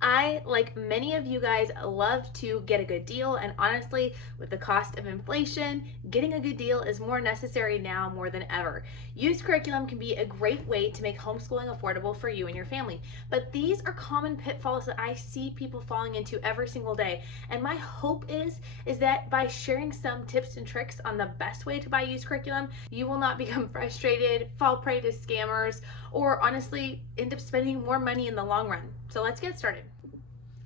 I, like many of you guys, love to get a good deal, and honestly, with the cost of inflation, getting a good deal is more necessary now more than ever. Used curriculum can be a great way to make homeschooling affordable for you and your family, but these are common pitfalls that I see people falling into every single day. And my hope is that by sharing some tips and tricks on the best way to buy used curriculum, you will not become frustrated, fall prey to scammers, or honestly end up spending more money in the long run. So let's get started.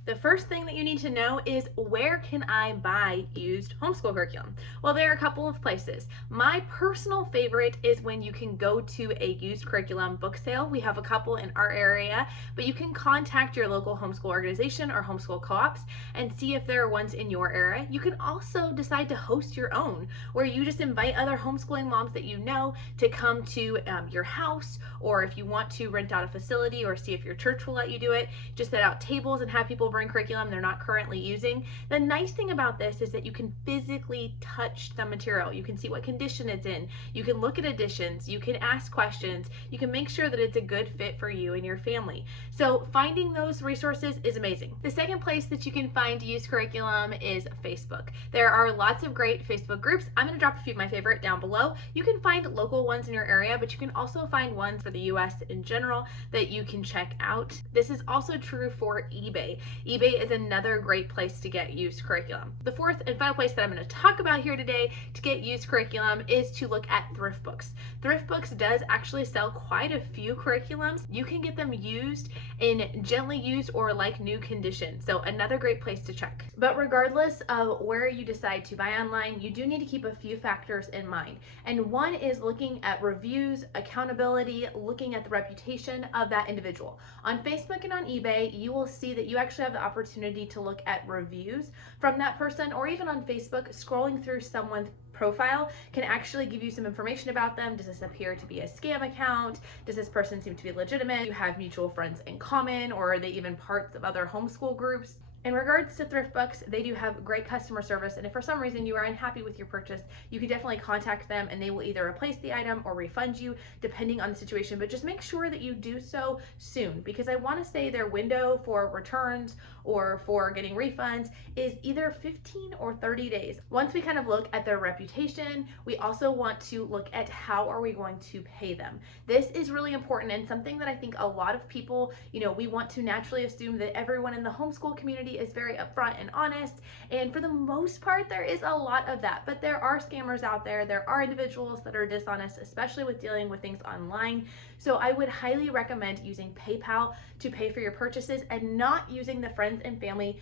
The first thing that you need to know is, where can I buy used homeschool curriculum? Well, there are a couple of places. My personal favorite is when you can go to a used curriculum book sale. We have a couple in our area, but you can contact your local homeschool organization or homeschool co-ops and see if there are ones in your area. You can also decide to host your own, where you just invite other homeschooling moms that you know to come to your house, or if you want to rent out a facility or see if your church will let you do it, just set out tables and have people bring curriculum they're not currently using. The nice thing about this is that you can physically touch the material. You can see what condition it's in. You can look at additions. You can ask questions. You can make sure that it's a good fit for you and your family. So finding those resources is amazing. The second place that you can find used curriculum is Facebook. There are lots of great Facebook groups. I'm going to drop a few of my favorite down below. You can find local ones in your area, but you can also find ones for the US in general that you can check out. This is also true for eBay. eBay is another great place to get used curriculum. The fourth and final place that I'm going to talk about here today to get used curriculum is to look at thrift books. Thrift books does actually sell quite a few curriculums. You can get them used in gently used or like new condition. So another great place to check. But regardless of where you decide to buy online, you do need to keep a few factors in mind. And one is looking at reviews, accountability, looking at the reputation of that individual. On Facebook and on eBay, you will see that you actually have the opportunity to look at reviews from that person, or even on Facebook, scrolling through someone's profile can actually give you some information about them. Does this appear to be a scam account? Does this person seem to be legitimate? Do you have mutual friends in common, or are they even parts of other homeschool groups? In regards to thrift books, they do have great customer service, and if for some reason you are unhappy with your purchase, you can definitely contact them and they will either replace the item or refund you depending on the situation. But just make sure that you do so soon, because I want to say their window for returns or for getting refunds is either 15 or 30 days. Once we kind of look at their reputation, we also want to look at how are we going to pay them. This is really important, and something that I think a lot of people, we want to naturally assume that everyone in the homeschool community is very upfront and honest, and for the most part there is a lot of that, but there are scammers out there. There are individuals that are dishonest, especially with dealing with things online. So I would highly recommend using PayPal to pay for your purchases and not using the friends and family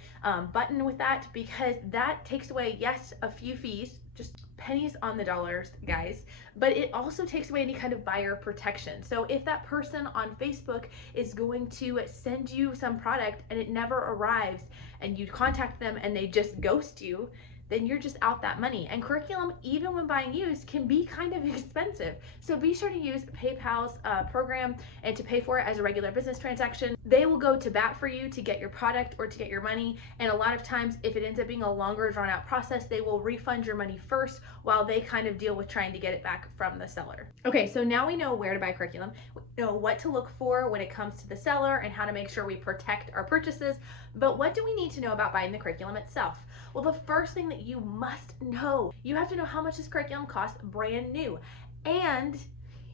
button with that, because that takes away, yes, a few fees, just pennies on the dollars, guys, but it also takes away any kind of buyer protection. So if that person on Facebook is going to send you some product and it never arrives, and you contact them and they just ghost you, then you're just out that money. And curriculum, even when buying used, can be kind of expensive. So be sure to use PayPal's program and to pay for it as a regular business transaction. They will go to bat for you to get your product or to get your money. And a lot of times, if it ends up being a longer drawn out process, they will refund your money first while they kind of deal with trying to get it back from the seller. Okay, so now we know where to buy curriculum. We know what to look for when it comes to the seller and how to make sure we protect our purchases. But what do we need to know about buying the curriculum itself? Well, the first thing that you must know, you have to know how much this curriculum costs brand new. And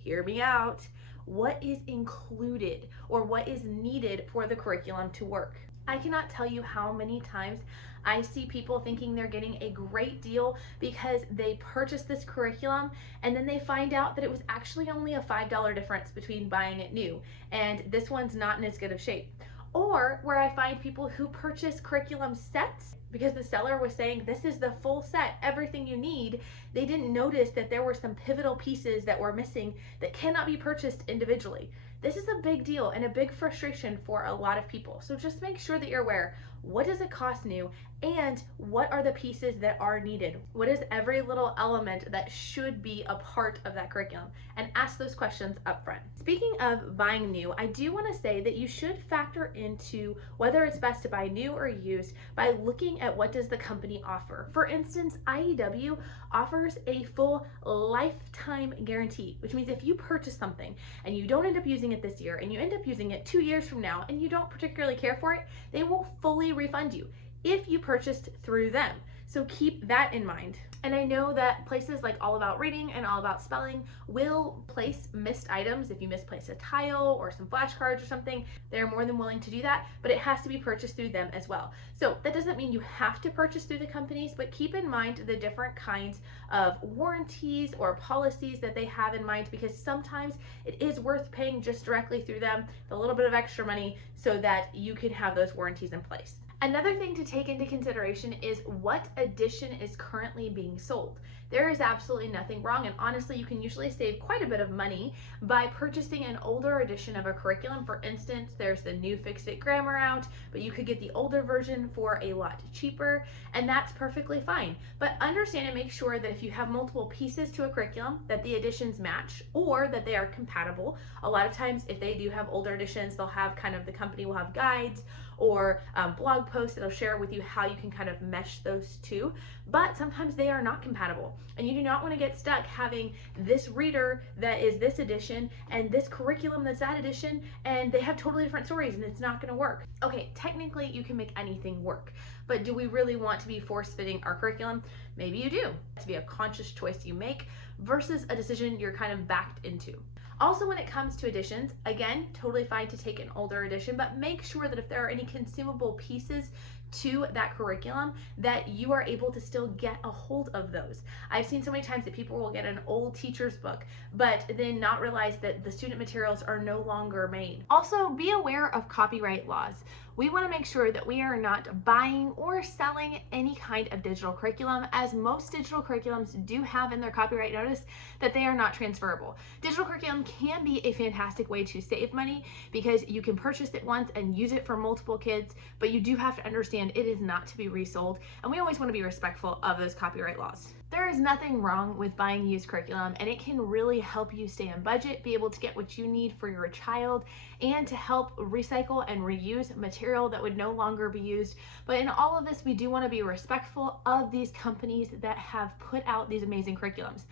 hear me out, what is included or what is needed for the curriculum to work. I cannot tell you how many times I see people thinking they're getting a great deal because they purchased this curriculum and then they find out that it was actually only a $5 difference between buying it new, and this one's not in as good of shape. Or where I find people who purchase curriculum sets because the seller was saying this is the full set, everything you need. They didn't notice that there were some pivotal pieces that were missing that cannot be purchased individually. This is a big deal and a big frustration for a lot of people. So just make sure that you're aware, what does it cost new, and what are the pieces that are needed? What is every little element that should be a part of that curriculum? And ask those questions up front. Speaking of buying new, I do want to say that you should factor into whether it's best to buy new or used by looking at what does the company offer. For instance, IEW offers a full lifetime guarantee, which means if you purchase something and you don't end up using using it this year and you end up using it 2 years from now and you don't particularly care for it, they will fully refund you if you purchased through them. So keep that in mind. And I know that places like All About Reading and All About Spelling will place missed items. If you misplace a tile or some flashcards or something, they're more than willing to do that, but it has to be purchased through them as well. So that doesn't mean you have to purchase through the companies, but keep in mind the different kinds of warranties or policies that they have in mind, because sometimes it is worth paying just directly through them, a little bit of extra money, so that you can have those warranties in place. Another thing to take into consideration is what edition is currently being sold. There is absolutely nothing wrong, and honestly, you can usually save quite a bit of money by purchasing an older edition of a curriculum. For instance, there's the new Fix-It Grammar out, but you could get the older version for a lot cheaper, and that's perfectly fine. But understand and make sure that if you have multiple pieces to a curriculum, that the editions match or that they are compatible. A lot of times, if they do have older editions, they'll have the company will have guides or blog posts that'll share with you how you can kind of mesh those two, but sometimes they are not compatible, and you do not want to get stuck having this reader that is this edition and this curriculum that's that edition, and they have totally different stories and it's not going to work. Okay, technically you can make anything work, but do we really want to be force-fitting our curriculum? Maybe you do. To be a conscious choice you make versus a decision you're kind of backed into. Also, when it comes to editions, again, totally fine to take an older edition, but make sure that if there are any consumable pieces to that curriculum, that you are able to still get a hold of those. I've seen so many times that people will get an old teacher's book, but then not realize that the student materials are no longer made. Also, be aware of copyright laws. We want to make sure that we are not buying or selling any kind of digital curriculum, as most digital curriculums do have in their copyright notice that they are not transferable. Digital curriculum can be a fantastic way to save money because you can purchase it once and use it for multiple kids, but you do have to understand it is not to be resold, and we always want to be respectful of those copyright laws. There is nothing wrong with buying used curriculum, and it can really help you stay on budget, be able to get what you need for your child, and to help recycle and reuse material that would no longer be used. But in all of this, we do want to be respectful of these companies that have put out these amazing curriculums.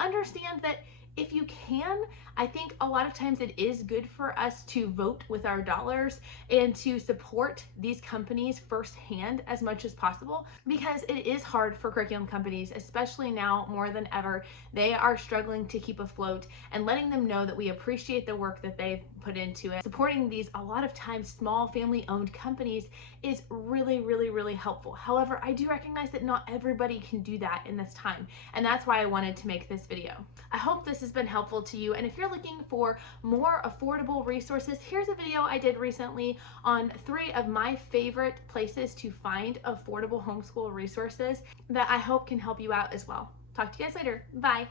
Understand that if you can, I think a lot of times it is good for us to vote with our dollars and to support these companies firsthand as much as possible, because it is hard for curriculum companies, especially now more than ever. They are struggling to keep afloat, and letting them know that we appreciate the work that they've put into it. Supporting these, a lot of times, small family-owned companies is really, really, really helpful. However, I do recognize that not everybody can do that in this time, and that's why I wanted to make this video. I hope this has been helpful to you, and if you're looking for more affordable resources, here's a video I did recently on 3 of my favorite places to find affordable homeschool resources that I hope can help you out as well. Talk to you guys later. Bye.